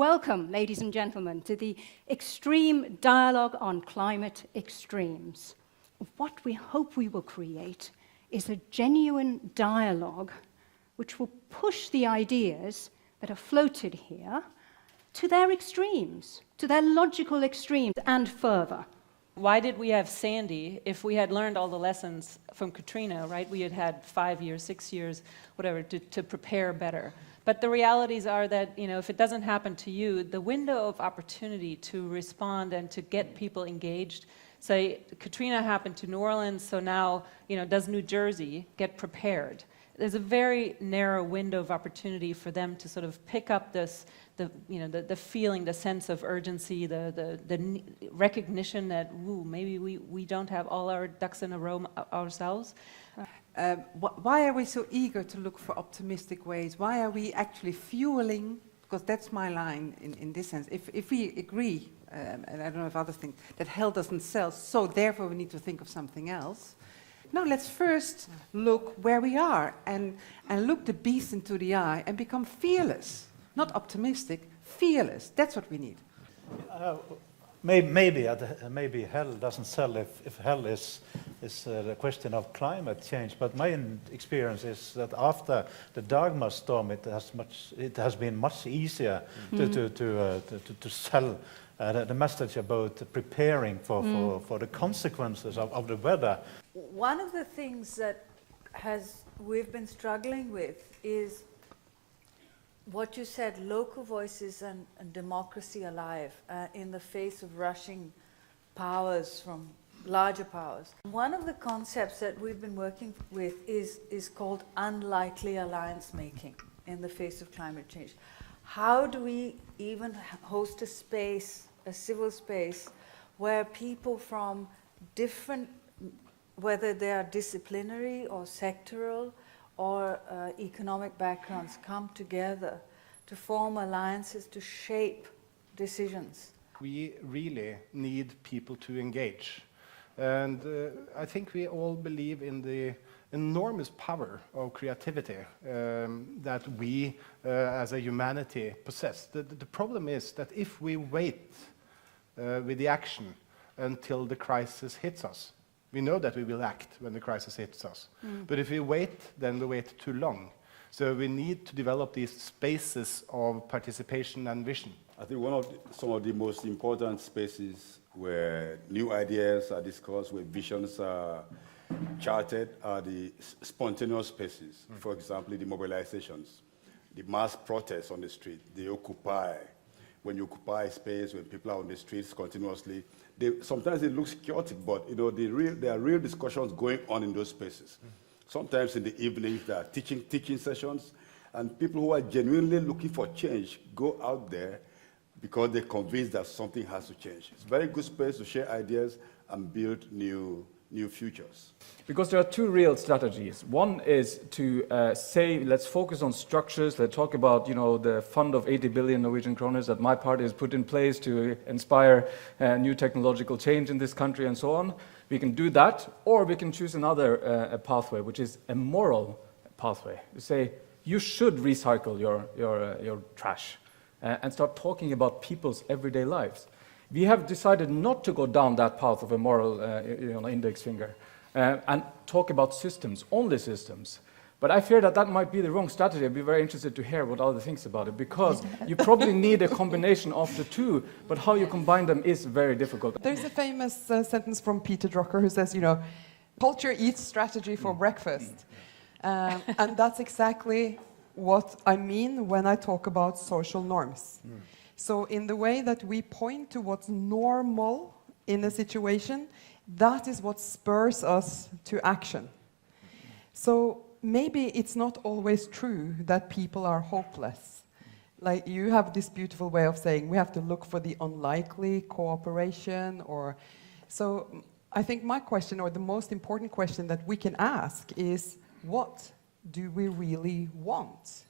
Welcome, ladies and gentlemen, to the Extreme Dialogue on Climate Extremes. What we hope we will create is a genuine dialogue which will push the ideas that are floated here to their extremes, to their logical extremes and further. Why did we have Sandy if we had learned all the lessons from Katrina, right? We had had 5 years, 6 years, whatever, to prepare better. But the realities are that, you know, if it doesn't happen to you, the window of opportunity to respond and to get people engaged, say Katrina happened to New Orleans, so now, you know, does New Jersey get prepared? There's a very narrow window of opportunity for them to sort of pick up this, the feeling, the sense of urgency, the recognition that, ooh, maybe we don't have all our ducks in a row ourselves. Why are we so eager to look for optimistic ways? Why are we actually fueling, because that's my line in this sense, if we agree, and I don't know if others think, that hell doesn't sell, so therefore we need to think of something else. No, let's first look where we are and look the beast into the eye and become fearless. Not optimistic, fearless. That's what we need. Maybe hell doesn't sell if hell is the question of climate change. But my experience is that after the Dagmar storm, it has been much easier to sell the message about preparing for the consequences of the weather. One of the things that we've been struggling with is what you said, local voices and democracy alive in the face of rushing powers from larger powers. One of the concepts that we've been working with is called unlikely alliance making in the face of climate change. How do we even host a space, a civil space, where people from different, whether they are disciplinary or sectoral or economic backgrounds, come together to form alliances to shape decisions? We really need people to engage. And I think we all believe in the enormous power of creativity that we as a humanity possess. The problem is that if we wait with the action until the crisis hits us, we know that we will act when the crisis hits us. But if we wait, then we wait too long. So we need to develop these spaces of participation and vision. I think some of the most important spaces where new ideas are discussed, where visions are charted, are the spontaneous spaces. For example, the mobilizations, the mass protests on the street, the Occupy. When you occupy space, when people are on the streets continuously, sometimes it looks chaotic, but you know, there are real discussions going on in those spaces. Sometimes in the evenings there are teaching sessions, and people who are genuinely looking for change go out there because they're convinced that something has to change. It's a very good space to share ideas and build new futures. Because there are two real strategies. One is to say, let's focus on structures. Let's talk about, you know, the fund of 80 billion Norwegian kroners that my party has put in place to inspire new technological change in this country and so on. We can do that, or we can choose another pathway, which is a moral pathway. You say, you should recycle your trash and start talking about people's everyday lives. We have decided not to go down that path of a moral index finger and talk about systems, only systems. But I fear that that might be the wrong strategy. I'd be very interested to hear what other thinks about it, because you probably need a combination of the two, but how you combine them is very difficult. There's a famous sentence from Peter Drucker who says, you know, culture eats strategy for breakfast. And that's exactly what I mean when I talk about social norms. So in the way that we point to what's normal in a situation, that is what spurs us to action. So maybe it's not always true that people are hopeless. Like, you have this beautiful way of saying we have to look for the unlikely cooperation, or so I think my question, or the most important question that we can ask, is what do we really want?